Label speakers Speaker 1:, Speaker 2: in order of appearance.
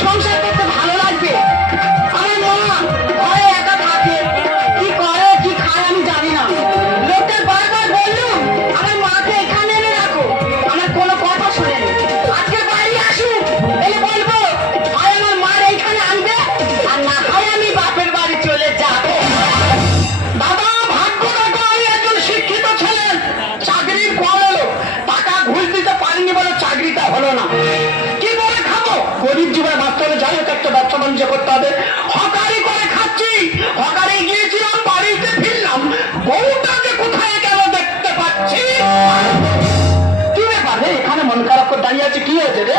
Speaker 1: সংসার
Speaker 2: পারেননি বলে চাকরিটা হলো না। কি বলে খাব? গরিব জীবনে বাঁচতে হলে যাই হোক একটা ব্যবসা বাণিজ্য করতে হবে, হকারি করে খাচ্ছি। হকারি গিয়েছিলাম, বাড়িতে ফিরলাম। বউটা যে কোথায় গেল দেখতে পাচ্ছি কি ব্যাপার রে? এখানে মন খারাপ করে দাঁড়িয়ে আছে, কি
Speaker 1: হয়েছে রে?